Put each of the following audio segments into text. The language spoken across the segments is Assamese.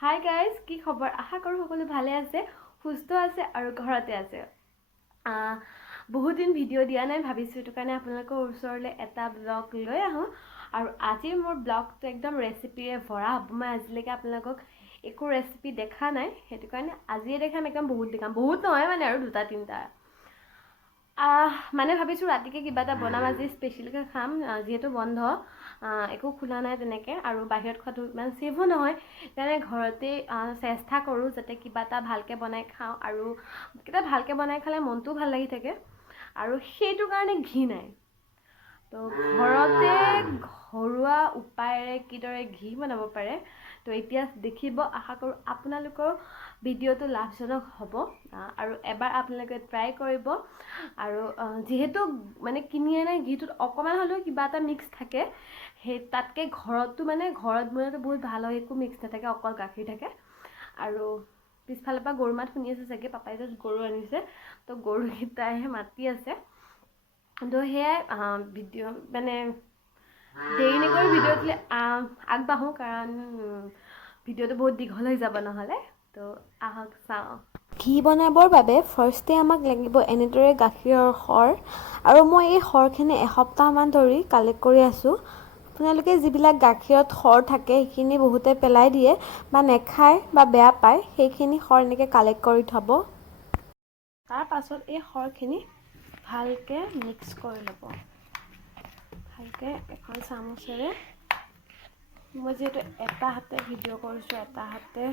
হাই গাইজ, কি খবৰ? আশা কৰোঁ সকলো ভালে আছে, সুস্থ আছে আৰু ঘৰতে আছে। বহুত দিন ভিডিঅ' দিয়া নাই, ভাবিছোঁ সেইটো কাৰণে আপোনালোকৰ ওচৰলৈ এটা ব্লগ লৈ আহোঁ। আৰু আজিৰ মোৰ ব্লগটো একদম ৰেচিপিৰে ভৰা হ'ব। মই আজিলৈকে আপোনালোকক একো ৰেচিপি দেখা নাই, সেইটো কাৰণে আজিয়ে দেখাম। একদম বহুত নহয় মানে আৰু 2-3টা। মানে ভাবিছোঁ ৰাতিকে কিবা এটা বনাম, আজি স্পেচিয়েলকৈ খাম যিহেতু বন্ধ। একো খোলা নাই তেনেকৈ, আৰু বাহিৰত খোৱাটো ইমান ছেফো নহয়। সেইকাৰণে ঘৰতে চেষ্টা কৰোঁ যাতে কিবা এটা ভালকৈ বনাই খাওঁ, আৰু কিবা ভালকৈ বনাই খালে মনটোও ভাল লাগি থাকে। আৰু সেইটো কাৰণে ঘি নাই, তো ঘৰতে ঘৰুৱা উপায়েৰে কিদৰে ঘি বনাব পাৰে তো এতিয়া দেখিব। আশা কৰোঁ আপোনালোকৰ ভিডিঅ'টো লাভজনক হ'ব, আৰু এবাৰ আপোনালোকে ট্ৰাই কৰিব। আৰু যিহেতু মানে কিনি অনা ঘিটোত অকণমান হ'লেও কিবা এটা মিক্স থাকে, সেই তাতকৈ ঘৰত বনোৱাটো বহুত ভাল হয়। একো মিক্স নাথাকে, অকল গাখীৰ থাকে। আৰু পিছফালৰ পৰা গৰু মাত শুনি আছে চাগে, পাপাই যে গৰু আনিছে, তো গৰুকেইটাইহে মাতি আছে। তো সেয়াই ভিডিঅ' মানে দেৰি নকৰি ভিডিঅ'টোলৈ আগবাঢ়োঁ, কাৰণ ভিডিঅ'টো বহুত দীঘল হৈ যাব নহ'লে। তো আহক চাওঁ। ঘি বনাবৰ বাবে ফাৰ্ষ্টে আমাক লাগিব এনেদৰে গাখীৰৰ সৰ, আৰু মই এই সৰখিনি এসপ্তাহমান ধৰি কালেক্ট কৰি আছোঁ। আপোনালোকে যিবিলাক গাখীৰত সৰ থাকে সেইখিনি বহুতে পেলাই দিয়ে বা নেখায় বা বেয়া পায়, সেইখিনি সৰ এনেকৈ কালেক্ট কৰি থ'ব। তাৰ পাছত এই সৰখিনি ভালকৈ মিক্স কৰি ল'ব। ভালকৈ এখন চামুচেৰে, মই যিহেতু এটা হাতে ভিডিঅ' কৰিছোঁ, এটা হাতে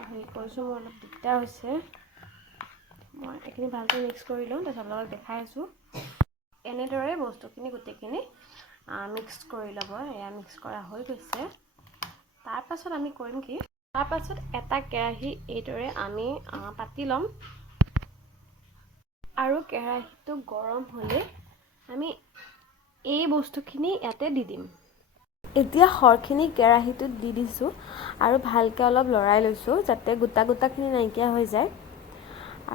হেৰি কৰিছোঁ, মোৰ অলপ দিগদাৰ হৈছে। মই এইখিনি ভালকৈ মিক্স কৰি লওঁ, তাৰপিছত আপোনালোকক দেখাই আছোঁ। এনেদৰে বস্তুখিনি গোটেইখিনি মিক্স কৰি ল'ব। এয়া মিক্স কৰা হৈ গৈছে। তাৰপাছত আমি কৰিম কি, তাৰপাছত এটা কেৰাহী এইদৰে আমি পাতি ল'ম, আৰু কেৰাহীটো গৰম হ'লে আমি এই বস্তুখিনি ইয়াতে দি দিম। এতিয়া সৰখিনি কেৰাহীটোত দি দিছোঁ, আৰু ভালকৈ অলপ লৰাই লৈছোঁ যাতে গোটাখিনি নাইকিয়া হৈ যায়।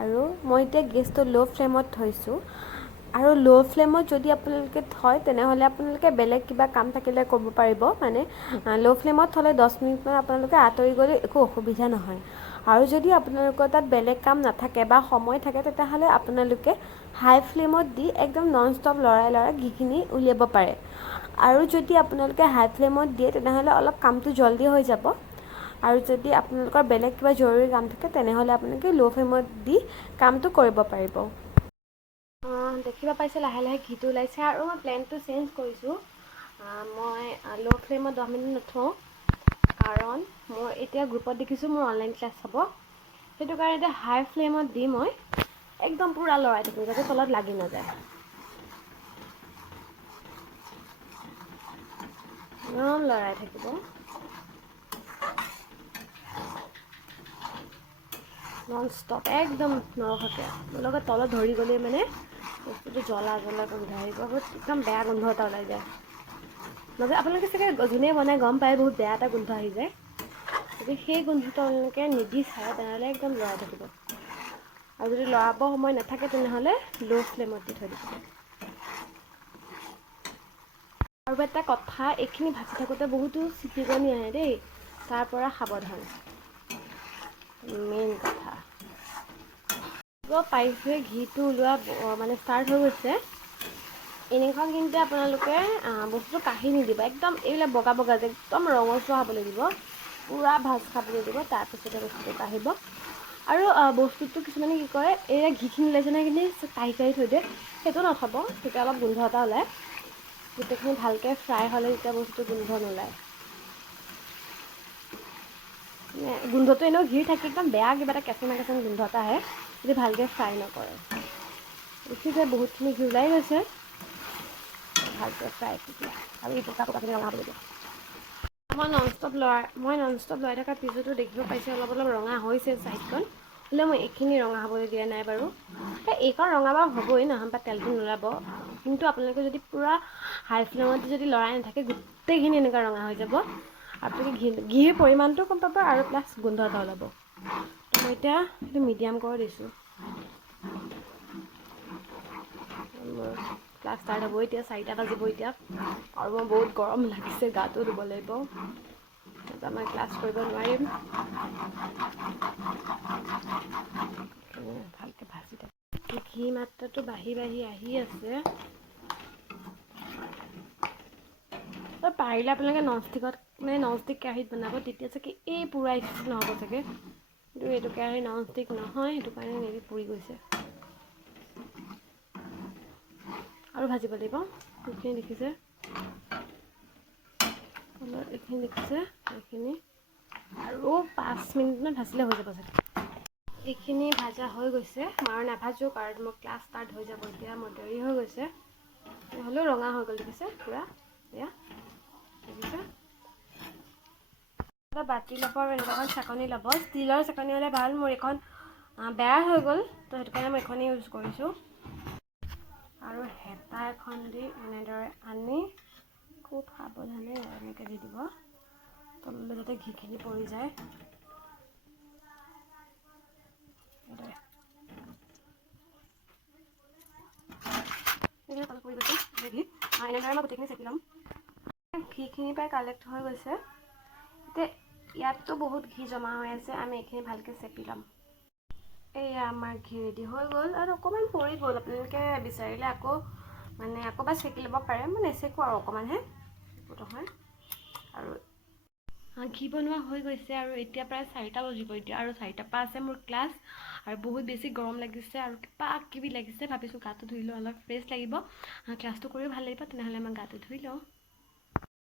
আৰু মই এতিয়া গেছটো ল' ফ্লেমত থৈছোঁ। আৰু ল' ফ্লেমত যদি আপোনালোকে থয় তেনেহ'লে আপোনালোকে বেলেগ কিবা কাম থাকিলে কৰিব পাৰিব। মানে ল' ফ্লেমত থ'লে 10 মিনিটমান আপোনালোকে আঁতৰি গ'লে একো অসুবিধা নহয়। আৰু যদি আপোনালোকৰ তাত বেলেগ কাম নাথাকে বা সময় থাকে, তেতিয়াহ'লে আপোনালোকে হাই ফ্লেমত দি একদম নন ষ্টপ লৰাই ঘিখিনি উলিয়াব পাৰে। আৰু যদি আপোনালোকে হাই ফ্লেমত দিয়ে তেনেহ'লে অলপ কামটো জল্দি হৈ যাব। আৰু যদি আপোনালোকৰ বেলেগ কিবা জৰুৰী কাম থাকে তেনেহ'লে আপোনালোকে ল' ফ্লেমত দি কামটো কৰিব পাৰিব। দেখিব পাইছে লাহে লাহে ঘিটো ওলাইছে, আৰু মই প্লেনটো চেঞ্জ কৰিছোঁ। মই ল' ফ্লেমত 10 মিনিট নথওঁ, কাৰণ মই এতিয়া গ্ৰুপত দেখিছোঁ মোৰ অনলাইন ক্লাছ হ'ব। সেইটো কাৰণে এতিয়া হাই ফ্লেমত দি মই একদম পূৰা লৰাই থাকিম যাতে তলত লাগি নাযায়। লৰাই থাকিব নন ষ্টপ, একদম নৰখাকৈ। লগত তলত ধৰি গ'লেই মানে বস্তুটো জ্বলা গোন্ধ আহিব, একদম বেয়া গোন্ধ এটা ওলাই যায়। লগতে আপোনালোকে চাগে যোনে বনাই গম পায়, বহুত বেয়া এটা গোন্ধ আহি যায়। যদি সেই গোন্ধটো আপোনালোকে নিবিচাৰে তেনেহ'লে একদম লৰাই থাকিব। আৰু যদি লৰাব সময় নাথাকে তেনেহ'লে ল' ফ্লেমত দি থৈ দিব। আৰু এটা কথা, এইখিনি ভাজি থাকোঁতে বহুতো চিটিকনি আহে দেই, তাৰ পৰা সাৱধান, মেইন কথা। পাইছে ঘিটো ওলোৱা মানে ষ্টাৰ্ট হৈ গৈছে। এনেখন কিন্তু আপোনালোকে বস্তুটো কাঢ়ি নিদিব, একদম এইবিলাক বগা যে একদম ৰঙচুৱা হ'বলৈ দিব, পূৰা ভাজ খাবলৈ দিব। তাৰপিছতে বস্তুটো কাঢ়িব। আৰু বস্তুটো কিছুমানে কি কৰে, এই ঘিখিনি ওলাইছে নহয়, সেইখিনি কাঢ়ি থৈ দিয়ে। সেইটো নথ'ব, তেতিয়া অলপ গোন্ধ এটা ওলায়। গোটেইখিনি ভালকৈ ফ্ৰাই হ'লে তেতিয়া বস্তুটো গোন্ধ নোলায়। গোন্ধটো এনেও ঘিৰ থাকে, একদম বেয়া কিবা এটা কেঁচেমা গোন্ধ এটা আহে যদি ভালকৈ ফ্ৰাই নকৰে। দেখিছে বহুতখিনি ঘি ওলাই গৈছে, ভালকৈ ফ্ৰাই কৰি আৰু এই পকাখিনি ৰঙা হ'ব লাগিব। মই নন ষ্টপ লৰাই থকাৰ পিছতো দেখিব পাইছে অলপ ৰঙা হৈছে ছাইডখন, হ'লেও মই এইখিনি ৰঙা হ'বলৈ দিয়া নাই বাৰু। এইখন ৰঙা বাৰু হ'বই, নহয় বা তেলটো নোলাব। কিন্তু আপোনালোকে যদি পূৰা হাই ফ্লেমত যদি লৰাই নাথাকে, গোটেইখিনি এনেকুৱা ৰঙা হৈ যাব। আপোনালোকে ঘিৰ পৰিমাণটো কম পাব, আৰু প্লাছ গোন্ধ এটা ওলাব। মই এতিয়া সেইটো মিডিয়াম কৰি দিছোঁ। ক্লাছ ষ্টাৰ্ট হ'ব এতিয়া, 4টা বাজিব এতিয়া, আৰু মই বহুত গৰম লাগিছে, গাটো ধুব লাগিব। মই ক্লাছ কৰিব নোৱাৰিম। ভালকৈ ভাজি থাক। ঘি মাত্ৰাটো বাঢ়ি বাঢ়ি আহি আছে। পাৰিলে আপোনালোকে ননষ্টিকত মানে ননষ্টিক কেৰাহীত বনাব, তেতিয়া চাগে এই পুৰা ইচ্ছু নহ'ব চাগে। কিন্তু এইটো কেৰাহী ননষ্টিক নহয়, সেইটো কাৰণে নেকি পুৰি গৈছে। আৰু ভাজিব লাগিব। এইখিনি দেখিছে, এইখিনি দেখিছে, এইখিনি আৰু 5 মিনিটমান ভাজিলে হৈ যাব চাগে। এইখিনি ভাজা হৈ গৈছে। মই নাভাজোঁ কাৰণ মোৰ ক্লাছ ষ্টাৰ্ট হৈ যাব এতিয়া, মোৰ দেৰি হৈ গৈছে। হ'লেও ৰঙা হৈ গ'ল দেখিছে পুৰা। এয়া দেখিছে, এটা বাতি ল'ব আৰু এনেকুৱাখন চাকনি ল'ব। ষ্টীলৰ চাকনি হ'লে ভাল, মোৰ এইখন বেয়া হৈ গ'ল, তো সেইটো কাৰণে মই এইখনেই ইউজ কৰিছোঁ। আৰু হেতা এখন দি এনেদৰে আনি খুব সাৱধানে এনেকৈ দি দিব তললৈ, যাতে ঘিখিনি পৰি যায়। এনেদৰে মই গোটেইখিনি চেপি ল'ম। ঘিখিনি প্ৰায় কালেক্ট হৈ গৈছে। এতিয়া ইয়াততো বহুত ঘি জমা হৈ আছে, আমি এইখিনি ভালকৈ চেপি ল'ম। এয়া আমাৰ ঘি ৰেডি হৈ গ'ল। আৰু অকণমান পৰি গ'ল, আপোনালোকে বিচাৰিলে আকৌ এবাৰ চেকি ল'ব পাৰে। মই নেচেকোঁ আৰু অকণমানহে, একো নহয়। আৰু ঘি বনোৱা হৈ গৈছে। আৰু এতিয়া প্ৰায় 4টা বাজিব এতিয়া, আৰু 4টাৰ পৰা আছে মোৰ ক্লাছ। আৰু বহুত বেছি গৰম লাগিছে আৰু কিবা কিবি লাগিছে। ভাবিছোঁ গাটো ধুই লওঁ, অলপ ফ্ৰেছ লাগিব। ক্লাছটো কৰিও ভাল লাগিব, তেনেহ'লে মই গাটো ধুই লওঁ।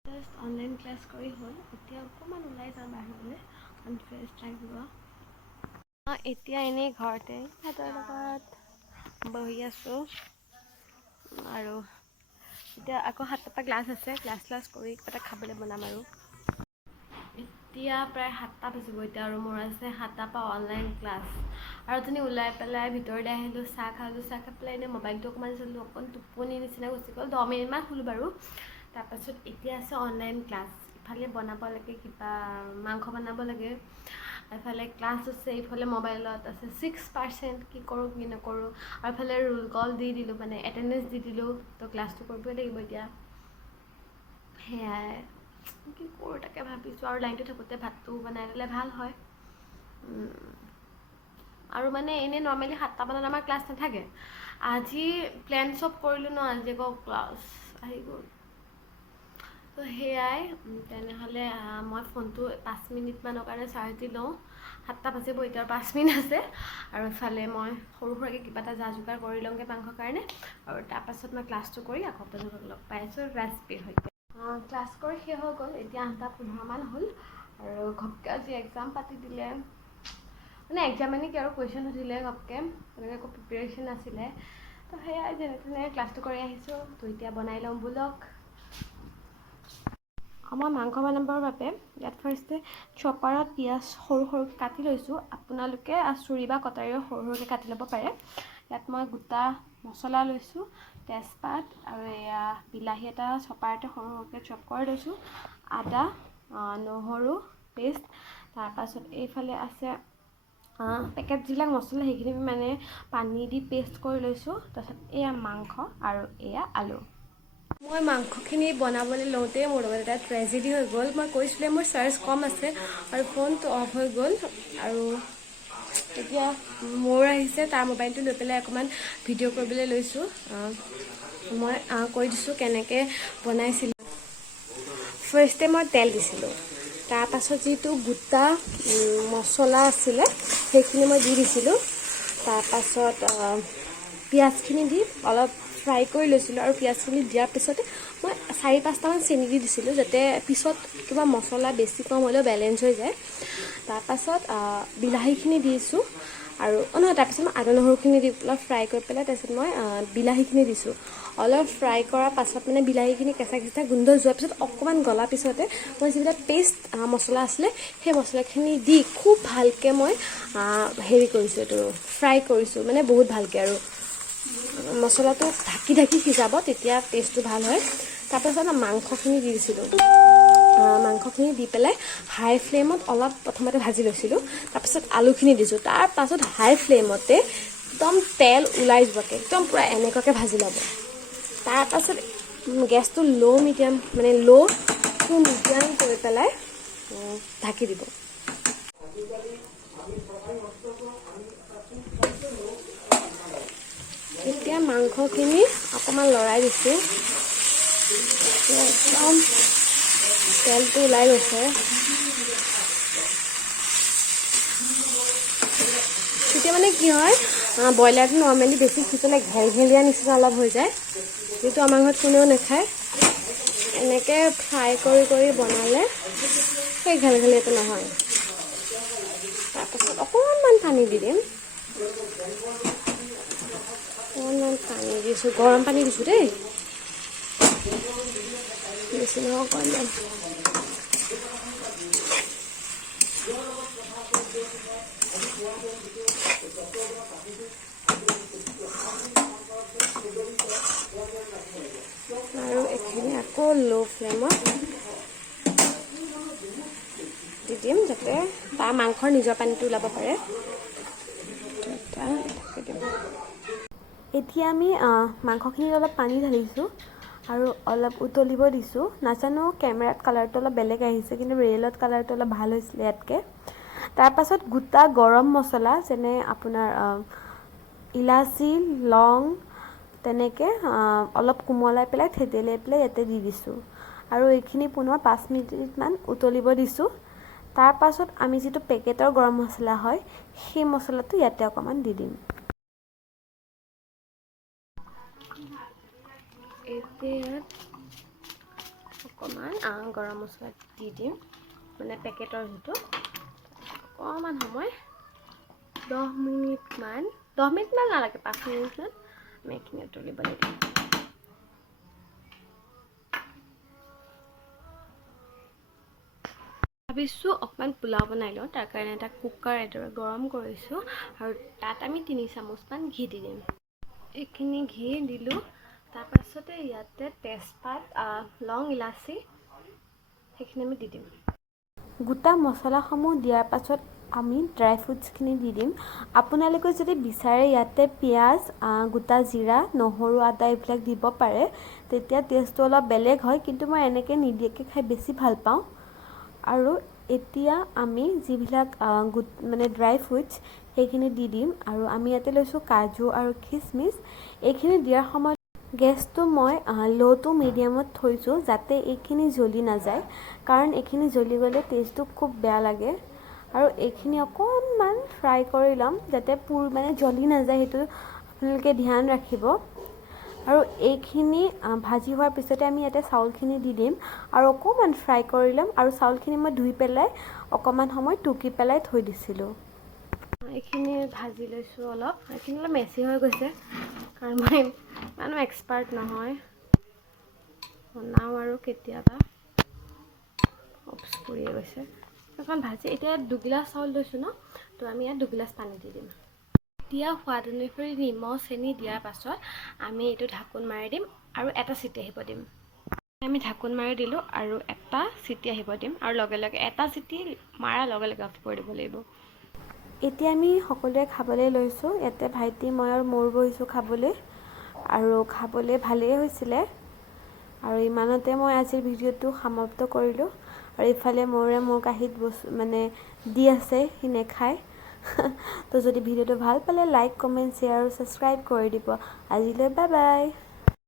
জাষ্ট অনলাইন ক্লাছ কৰি হ'ল, এতিয়া অকণমান ওলাই যাওঁ বাহিৰলৈ, অকণ ফ্ৰেছ লাগিব। এতিয়া এনেই ঘৰতে সিহঁতৰ লগত বহি আছোঁ। আৰু এতিয়া আকৌ 7টাৰ পৰা ক্লাছ আছে। ক্লাছ কৰি কিবা এটা খাবলৈ বনাম। আৰু এতিয়া প্ৰায় 7টা বাজিব এতিয়া, আৰু মোৰ আছে 7টাৰ পৰা অনলাইন ক্লাছ। আৰু অথনি ওলাই পেলাই ভিতৰলৈ আহিলোঁ, চাহ খালোঁ। চাহ খাই পেলাই এনেই মোবাইলটো অকণমান চালোঁ, অকণ টোপনি নিচিনা গুচি গ'ল। 10 মিনিটমান শুলোঁ বাৰু। তাৰপাছত এতিয়া আছে অনলাইন ক্লাছ। ইফালে বনাব লাগে, কিবা মাংস বনাব লাগে, এফালে ক্লাছ আছে, ইফালে মোবাইলত আছে 6%। কি কৰোঁ কি নকৰোঁ। আৰু এফালে ৰোল কল দি দিলোঁ, মানে এটেণ্ডেঞ্চ দি দিলোঁ, তো ক্লাছটো কৰিবই লাগিব এতিয়া। সেয়াই কি কৰোঁ তাকে ভাবিছোঁ। আৰু লাইনটো থাকোঁতে ভাতটো বনাই দিলে ভাল হয়। আৰু মানে এনেই নৰ্মেলি 7টা মানত আমাৰ ক্লাছ নাথাকে। আজি প্লেন চব কৰিলোঁ ন, আজি আকৌ ক্লাছ আহি গ'ল। তো সেয়াই, তেনেহ'লে মই ফোনটো 5 মিনিটমানৰ কাৰণে চাৰ্জ দি লওঁ। 7টা বাজিব এতিয়া, 5 মিনিট আছে। আৰু ইফালে মই সৰু সুৰাকৈ কিবা এটা যা যোগাৰ কৰি লওঁগৈ মাংসৰ কাৰণে। আৰু তাৰপাছত মই ক্লাছটো কৰি আকৌ আপোনালোকক লগ পাই আছোঁ ৰেচিপিৰ সৈতে। ক্লাছ কৰি শেষ হৈ গ'ল, এতিয়া 8:15মান হ'ল। আৰু ঘপকৈ আজি এক্সাম পাতি দিলে, মানে এক্সাম মানে কি আৰু কুৱেশ্যন সুধিলে ঘপকৈ, তেনেকৈ একো প্ৰিপেৰেশ্যন নাছিলে। তো সেয়াই যেনে তেনে ক্লাছটো কৰি আহিছোঁ। তো এতিয়া বনাই লওঁ ব্লগ। মই মাংস বনাবৰ বাবে ইয়াত ফাৰ্ষ্টে চপাৰত পিঁয়াজ সৰু সৰুকৈ কাটি লৈছোঁ। আপোনালোকে চুৰি বা কটাৰীৰে সৰু সৰুকৈ কাটি ল'ব পাৰে। ইয়াত মই গোটা মছলা লৈছোঁ, তেজপাত, আৰু এয়া বিলাহী এটা চপাৰতে সৰু সৰুকৈ চপ কৰি লৈছোঁ, আদা, নহৰু পেষ্ট। তাৰপাছত এইফালে আছে পেকেট যিবিলাক মছলা, সেইখিনি মানে পানী দি পেষ্ট কৰি লৈছোঁ। তাৰপাছত এয়া মাংস, আৰু এয়া আলু। মই মাংসখিনি বনাবলৈ লওঁতেই মোৰ লগত এটা ট্ৰেজেডি হৈ গ'ল। মই কৈছিলোঁ মোৰ চাৰ্জ কম আছে আৰু ফোনটো অফ হৈ গ'ল। আৰু এতিয়া মোৰ আহিছে, তাৰ মোবাইলটো লৈ পেলাই অকণমান ভিডিঅ' কৰিবলৈ লৈছোঁ। মই কৈ দিছোঁ কেনেকৈ বনাইছিলোঁ। ফাৰ্ষ্টে মই তেল দিছিলোঁ, তাৰপাছত যিটো গোটা মছলা আছিলে সেইখিনি মই দি দিছিলোঁ। তাৰপাছত পিঁয়াজখিনি দি অলপ ফ্ৰাই কৰি লৈছিলোঁ। আৰু পিঁয়াজখিনি দিয়াৰ পিছতে মই 4-5টামান চেনি দি দিছিলোঁ, যাতে পিছত কিবা মছলা বেছি কম হ'লেও বেলেঞ্চ হৈ যায়। তাৰপাছত বিলাহীখিনি দিছোঁ। আৰু নহয়, তাৰপিছত মই আদা নহৰুখিনি দি অলপ ফ্ৰাই কৰি পেলাই তাৰপিছত মই বিলাহীখিনি দিছোঁ। অলপ ফ্ৰাই কৰাৰ পাছত মানে বিলাহীখিনি কেঁচা কেঁচা গোন্ধ যোৱাৰ পিছত অকণমান গলাৰ পিছতে মই যিবিলাক পেষ্ট মছলা আছিলে সেই মছলাখিনি দি খুব ভালকৈ মই হেৰি কৰিছোঁ, এইটো ফ্ৰাই কৰিছোঁ, মানে বহুত ভালকৈ। আৰু মছলাটো ঢাকি ঢাকি সিজাব, তেতিয়া টেষ্টটো ভাল হয়। তাৰপাছত মাংসখিনি দি দিছিলোঁ। মাংসখিনি দি পেলাই হাই ফ্লেমত অলপ প্ৰথমতে ভাজি লৈছিলোঁ। তাৰপিছত আলুখিনি দিছোঁ। তাৰপাছত হাই ফ্লেমতে একদম তেল ওলাই যোৱাকৈ একদম পূৰা এনেকুৱাকৈ ভাজি ল'ব। তাৰপাছত গেছটো ল' টু মিডিয়াম কৰি পেলাই ঢাকি দিব। এতিয়া মাংসখিনি অকণমান লৰাই দিছোঁ, একদম তেলটো ওলাই গৈছে। তেতিয়া মানে কি হয়, ব্ৰইলাৰটো নৰ্মেলি বেছি সিজলে ঘেলঘেলীয়া নিচিনা অলপ হৈ যায়, যিটো আমাৰ ঘৰত কোনেও নাখায়। এনেকৈ ফ্ৰাই কৰি বনালে সেই ঘেলঘেলীয়াটো নহয়। তাৰপাছত অকণমান পানী দি দিম, অকণমান পানী দিছোঁ, গৰম পানী দিছোঁ দেই, বেছি নহয় অকণমান। আৰু এইখিনি আকৌ ল' ফ্লেমত দি দিম, যাতে তাৰ মাংসৰ নিজৰ পানীটো ওলাব পাৰে। এতিয়া আমি মাংসখিনিত অলপ পানী ঢালিছোঁ আৰু অলপ উতলিব দিছোঁ। নাজানো কেমেৰাত কালাৰটো অলপ বেলেগ আহিছে, কিন্তু ৰিয়েলত কালাৰটো অলপ ভাল হৈছিলে ইয়াতকৈ। তাৰপাছত গোটা গৰম মছলা, যেনে আপোনাৰ ইলাচি, লং, তেনেকৈ অলপ কোমলাই পেলাই থেতেলাই পেলাই ইয়াতে দি দিছোঁ আৰু এইখিনি পুনৰ 5 মিনিটমান উতলিব দিছোঁ। তাৰপাছত আমি যিটো পেকেটৰ গৰম মছলা হয়, সেই মছলাটো ইয়াতে অকণমান দি দিম। এতিয়া অকণমান গৰম মছলা দি দিম, মানে পেকেটৰ যিটো। অকণমান সময় 10 মিনিটমান নালাগে, 5 মিনিটমান আমি এইখিনি উতলিবলৈ দিম। ভাবিছোঁ অকণমান পোলাও বনাই লওঁ, তাৰ কাৰণে এটা কুকাৰ এদৰে গৰম কৰিছোঁ আৰু তাত আমি 3 চামুচমান ঘি দি দিম। এইখিনি ঘি দিলোঁ, তাৰপাছতে ইয়াতে তেজপাত, লং, ইলাচি সেইখিনি আমি দি দিম। গোটা মছলাসমূহ দিয়াৰ পাছত আমি ড্ৰাই ফ্ৰুটছখিনি দি দিম। আপোনালোকে যদি বিচাৰে ইয়াতে পিঁয়াজ, গোটা জিৰা, নহৰু, আদা এইবিলাক দিব পাৰে, তেতিয়া টেষ্টটো অলপ বেলেগ হয়, কিন্তু মই এনেকৈ নিদিয়াকৈ খাই বেছি ভাল পাওঁ। আৰু এতিয়া আমি যিবিলাক মানে ড্ৰাই ফ্ৰুটছ সেইখিনি দি দিম। আৰু আমি ইয়াতে লৈছোঁ কাজু আৰু খিচমিচ। এইখিনি দিয়াৰ সময়ত গেছটো মই ল' টু মিডিয়ামত থৈছোঁ, যাতে এইখিনি জ্বলি নাযায়, কাৰণ এইখিনি জ্বলি গ'লে টেষ্টটো খুব বেয়া লাগে। আৰু এইখিনি অকণমান ফ্ৰাই কৰি ল'ম, যাতে মানে জ্বলি নাযায়, সেইটো আপোনালোকে ধ্যান ৰাখিব। আৰু এইখিনি ভাজি হোৱাৰ পিছতে আমি ইয়াতে চাউলখিনি দি দিম আৰু অকণমান ফ্ৰাই কৰি ল'ম। আৰু চাউলখিনি মই ধুই পেলাই অকণমান সময় টুকি পেলাই থৈ দিছিলোঁ। এইখিনি ভাজি লৈছোঁ অলপ, এইখিনি অলপ মেচি হৈ গৈছে, কাৰণ মই ইমানো এক্সপাৰ্ট নহয়, বনাওঁ আৰু কেতিয়াবা পৰিয়ে গৈছে। অকণ ভাজি এতিয়া 2 গিলাচ চাউল লৈছোঁ ন, তো আমি ইয়াত 2 গিলাচ পানী দি দিম। এতিয়া সোৱাদ অনুসৰি নিমখ, চেনি দিয়াৰ পাছত আমি এইটো ঢাকোন মাৰি দিম আৰু এটা চিটি আহিব দিম। আমি ঢাকোন মাৰি দিলোঁ আৰু এটা চিটি আহিব দিম, আৰু লগে লগে এটা চিটি মাৰাৰ লগে লগে অফ কৰি দিব লাগিব। এতিয়া আমি সকলোৱে খাবলৈ লৈছোঁ। ইয়াতে ভাইটি, মই আৰু মোৰ বহিছোঁ খাবলৈ, আৰু খাবলৈ ভালেই হৈছিলে। আৰু ইমানতে মই আজিৰ ভিডিঅ'টো সমাপ্ত কৰিলোঁ। আৰু ইফালে মোৰ কাঁহীত মানে দি আছে, সি নেখায়। তো যদি ভিডিঅ'টো ভাল পালে লাইক, কমেণ্ট, শ্বেয়াৰ আৰু ছাবস্ক্ৰাইব কৰি দিব। আজিলৈ বাই বাই।